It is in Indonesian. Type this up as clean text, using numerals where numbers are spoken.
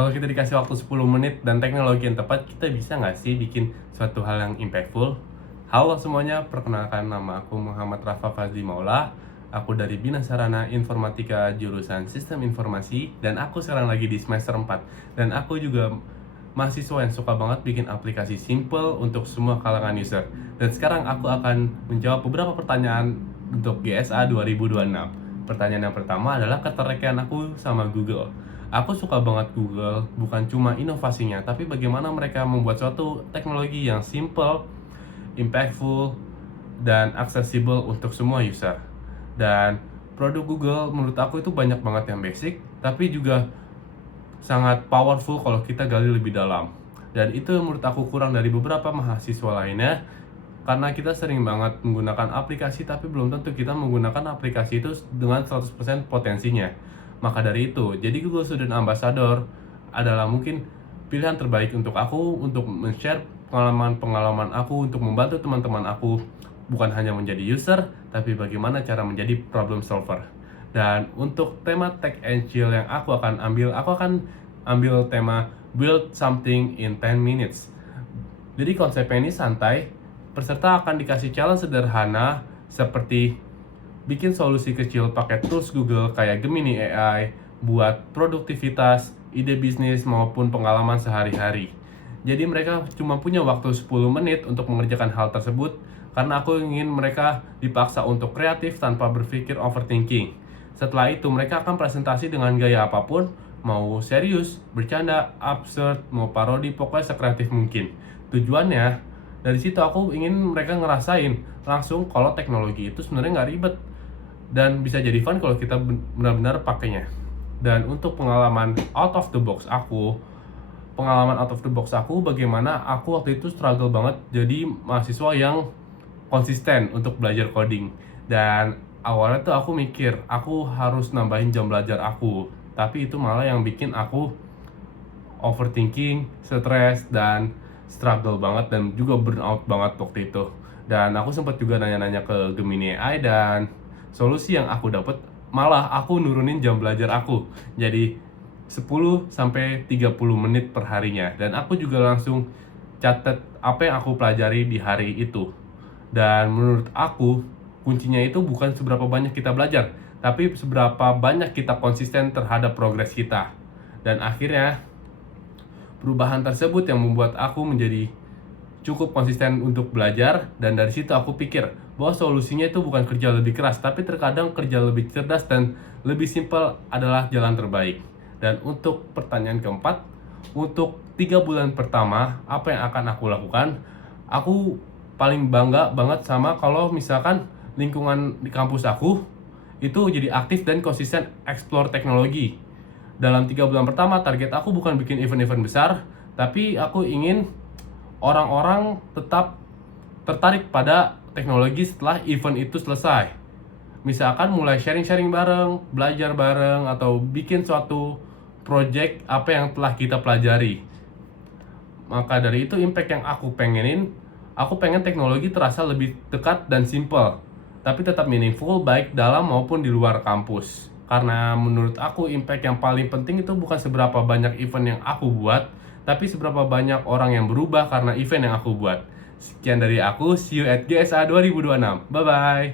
Kalau kita dikasih waktu 10 menit dan teknologi yang tepat, kita bisa nggak sih bikin suatu hal yang impactful? Halo semuanya, perkenalkan nama aku Muhammad Rafa Fazli Maula. Aku dari Bina Sarana Informatika jurusan Sistem Informasi dan aku sekarang lagi di semester 4. Dan aku juga mahasiswa yang suka banget bikin aplikasi simple untuk semua kalangan user. Dan sekarang aku akan menjawab beberapa pertanyaan untuk GSA 2026. Pertanyaan yang pertama adalah ketertarikan aku sama Google. Aku suka banget Google, bukan cuma inovasinya, tapi bagaimana mereka membuat suatu teknologi yang simple, impactful, dan accessible untuk semua user. Dan produk Google menurut aku itu banyak banget yang basic, tapi juga sangat powerful kalau kita gali lebih dalam. Dan itu menurut aku kurang dari beberapa mahasiswa lainnya, karena kita sering banget menggunakan aplikasi tapi belum tentu kita menggunakan aplikasi itu dengan 100% potensinya. Maka dari itu, jadi Google Student Ambassador adalah mungkin pilihan terbaik untuk aku untuk men-share pengalaman-pengalaman aku untuk membantu teman-teman aku bukan hanya menjadi user, tapi bagaimana cara menjadi problem solver. Dan untuk tema Tech and Chill yang aku akan ambil tema Build Something in 10 Minutes. Jadi konsepnya ini santai, peserta akan dikasih challenge sederhana seperti bikin solusi kecil pakai tools Google kayak Gemini AI buat produktivitas, ide bisnis maupun pengalaman sehari-hari. Jadi mereka cuma punya waktu 10 menit untuk mengerjakan hal tersebut karena aku ingin mereka dipaksa untuk kreatif tanpa berpikir overthinking. Setelah itu mereka akan presentasi dengan gaya apapun, mau serius, bercanda, absurd, mau parodi, pokoknya sekreatif mungkin. Tujuannya dari situ aku ingin mereka ngerasain langsung kalau teknologi itu sebenarnya nggak ribet dan bisa jadi fun kalau kita benar-benar pakainya. Dan untuk pengalaman out of the box aku bagaimana aku waktu itu struggle banget jadi mahasiswa yang konsisten untuk belajar coding. Dan awalnya tuh aku mikir aku harus nambahin jam belajar aku, tapi itu malah yang bikin aku overthinking, stres, dan struggle banget dan juga burnout banget waktu itu. Dan aku sempat juga nanya-nanya ke Gemini AI dan solusi yang aku dapat malah aku nurunin jam belajar aku jadi 10 sampai 30 menit per harinya. Dan aku juga langsung catat apa yang aku pelajari di hari itu. Dan menurut aku kuncinya itu bukan seberapa banyak kita belajar, tapi seberapa banyak kita konsisten terhadap progres kita. Dan akhirnya perubahan tersebut yang membuat aku menjadi cukup konsisten untuk belajar, dan dari situ aku pikir bahwa solusinya itu bukan kerja lebih keras, tapi terkadang kerja lebih cerdas dan lebih simpel adalah jalan terbaik. Dan untuk pertanyaan keempat, untuk 3 bulan pertama apa yang akan aku lakukan? Aku paling bangga banget sama kalau misalkan lingkungan di kampus aku itu jadi aktif dan konsisten explore teknologi. Dalam 3 bulan pertama target aku bukan bikin event-event besar, tapi aku ingin orang-orang tetap tertarik pada teknologi setelah event itu selesai. Misalkan mulai sharing-sharing bareng, belajar bareng, atau bikin suatu project apa yang telah kita pelajari. Maka dari itu impact yang aku pengen teknologi terasa lebih dekat dan simple, tapi tetap meaningful baik dalam maupun di luar kampus. Karena menurut aku impact yang paling penting itu bukan seberapa banyak event yang aku buat, tapi seberapa banyak orang yang berubah karena event yang aku buat. Sekian dari aku, see you at GSA 2026. Bye-bye.